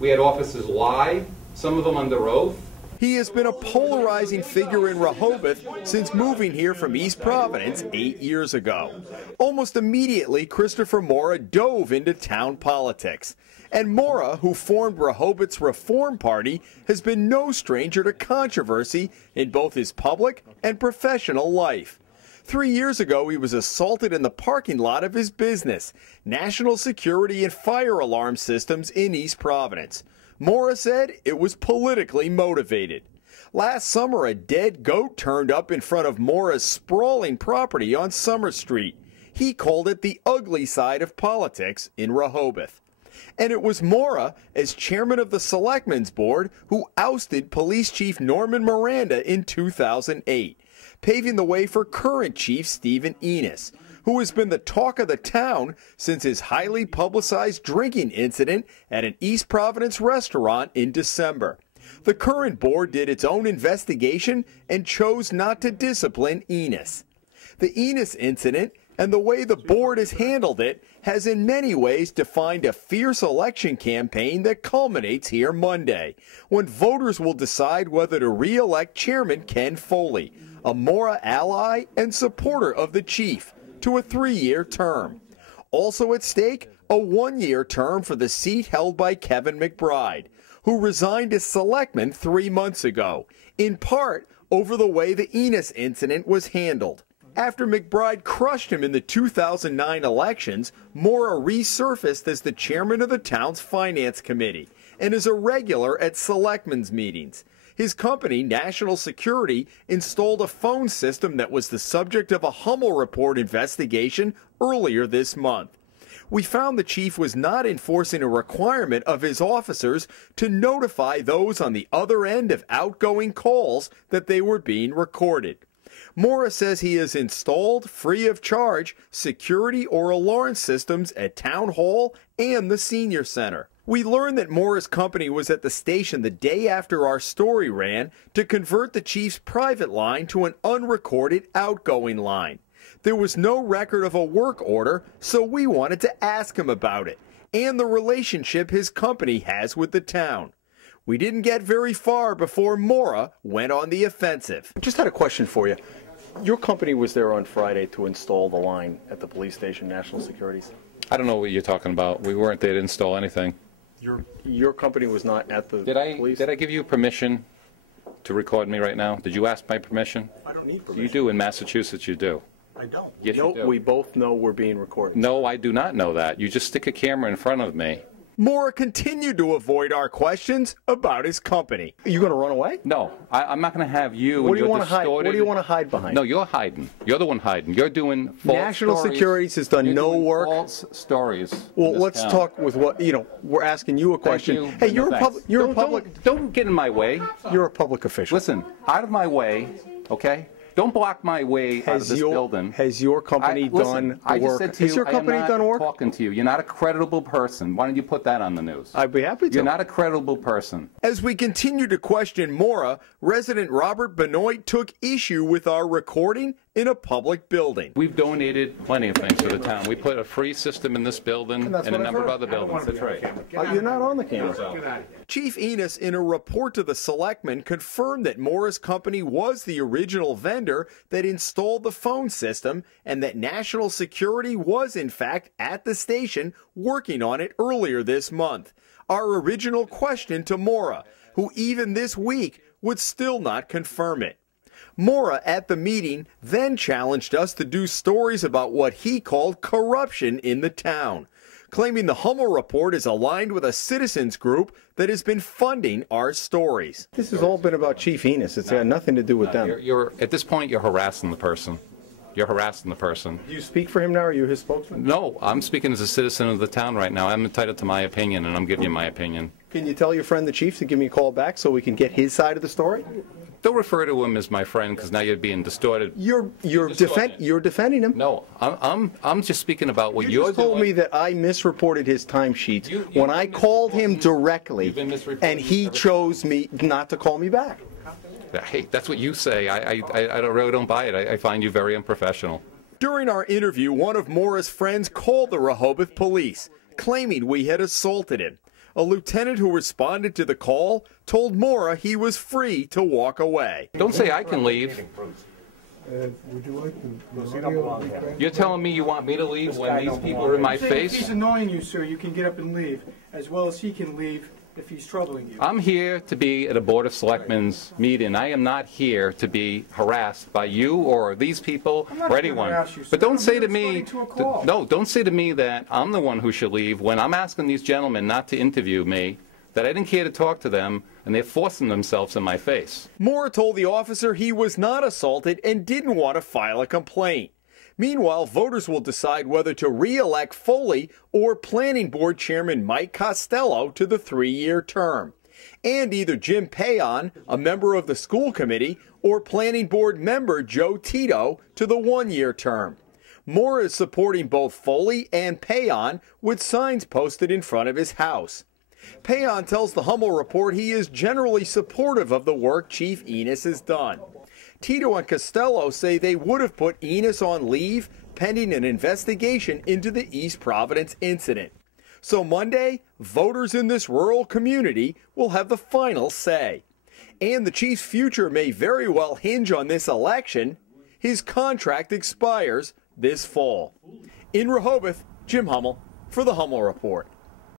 We had officers lie, some of them under oath. He has been a polarizing figure in Rehoboth since moving here from East Providence 8 years ago. Almost immediately, Christopher Morra dove into town politics. And Morra, who formed Rehoboth's Reform Party, has been no stranger to controversy in both his public and professional life. 3 years ago, he was assaulted in the parking lot of his business, National Security and Fire Alarm Systems in East Providence. Morra said it was politically motivated. Last summer, a dead goat turned up in front of Morra's sprawling property on Summer Street. He called it the ugly side of politics in Rehoboth. And it was Morra, as chairman of the Selectmen's Board, who ousted Police Chief Norman Miranda in 2008, paving the way for current Chief Stephen Enos, who has been the talk of the town since his highly publicized drinking incident at an East Providence restaurant in December. The current board did its own investigation and chose not to discipline Enos. The Enos incident and the way the board has handled it has in many ways defined a fierce election campaign that culminates here Monday, when voters will decide whether to re-elect Chairman Ken Foley, a Morra ally and supporter of the chief, to a 3-year term. Also at stake, a 1-year term for the seat held by Kevin McBride, who resigned as selectman 3 months ago, in part over the way the Enos incident was handled. After McBride crushed him in the 2009 elections, Morra resurfaced as the chairman of the town's finance committee and is a regular at selectmen's meetings. His company, National Security, installed a phone system that was the subject of a Hummel report investigation earlier this month. We found the chief was not enforcing a requirement of his officers to notify those on the other end of outgoing calls that they were being recorded. Morra says he has installed, free of charge, security or alarm systems at Town Hall and the Senior Center. We learned that Morra's company was at the station the day after our story ran to convert the chief's private line to an unrecorded outgoing line. There was no record of a work order, so we wanted to ask him about it and the relationship his company has with the town. We didn't get very far before Morra went on the offensive. I just had a question for you. Your company was there on Friday to install the line at the police station, National Securities. I don't know what you're talking about. We weren't there to install anything. Your company was not at the police? Did I give you permission to record me right now? Did you ask my permission? I don't need permission. You do in Massachusetts, you do. I don't. Yes, you do. We both know we're being recorded. No, I do not know that. You just stick a camera in front of me. Morra continued to avoid our questions about his company. Are you going to run away? No, I'm not going to have you. What do you want to hide? What do you want to hide behind? No, you're hiding. You're the one hiding. You're doing false National stories. Securities has done no work. False stories. Well, let's talk with what we're asking you a question. You. Hey, you're a public. Don't get in my way. You're a public official. Listen, out of my way, okay? Don't block my way out of this building. Has your company done work? Has your company done work? I'm not talking to you. You're not a credible person. Why don't you put that on the news? I'd be happy to. You're not a credible person. As we continue to question Morra, resident Robert Benoit took issue with our recording in a public building. We've donated plenty of things to the town. We put a free system in this building and a number of other buildings. That's right. You're not on the camera. Chief Enos, in a report to the selectmen, confirmed that Morra's company was the original vendor that installed the phone system and that National Security was, in fact, at the station working on it earlier this month. Our original question to Morra, who even this week would still not confirm it. Morra, at the meeting, then challenged us to do stories about what he called corruption in the town, claiming the Hummel report is aligned with a citizens group that has been funding our stories. This has all been about Chief Enos. It's got nothing to do with them. At this point, you're harassing the person. You're harassing the person. Do you speak for him now? Are you his spokesman? No, I'm speaking as a citizen of the town right now. I'm entitled to my opinion, and I'm giving you my opinion. Can you tell your friend the chief to give me a call back so we can get his side of the story? Don't refer to him as my friend, because now you're being distorted. You're defending him. No, I'm just speaking about what you're doing. You just told me that I misreported his timesheets when I called him directly, and he chose me not to call me back. Hey, that's what you say. I really don't buy it. I find you very unprofessional. During our interview, one of Morra's friends called the Rehoboth police, claiming we had assaulted him. A lieutenant who responded to the call told Morra he was free to walk away. Don't say I can leave. Would you like to? You're telling me you want me to leave when these people are in my If face? he's annoying you, sir, you can get up and leave, as well as he can leave if he's troubling you. I'm here to be at a Board of Selectmen's meeting. I am not here to be harassed by you or these people or anyone. But don't say to me, no, don't say to me that I'm the one who should leave when I'm asking these gentlemen not to interview me, that I didn't care to talk to them, and they're forcing themselves in my face. Morra told the officer he was not assaulted and didn't want to file a complaint. Meanwhile, voters will decide whether to re-elect Foley or Planning Board Chairman Mike Costello to the 3-year term. And either Jim Payon, a member of the school committee, or Planning Board member Joe Tito to the 1-year term. Morra is supporting both Foley and Payon with signs posted in front of his house. Payon tells the Hummel Report he is generally supportive of the work Chief Enos has done. Tito and Costello say they would have put Enos on leave pending an investigation into the East Providence incident. So Monday, voters in this rural community will have the final say. And the chief's future may very well hinge on this election. His contract expires this fall. In Rehoboth, Jim Hummel for the Hummel Report.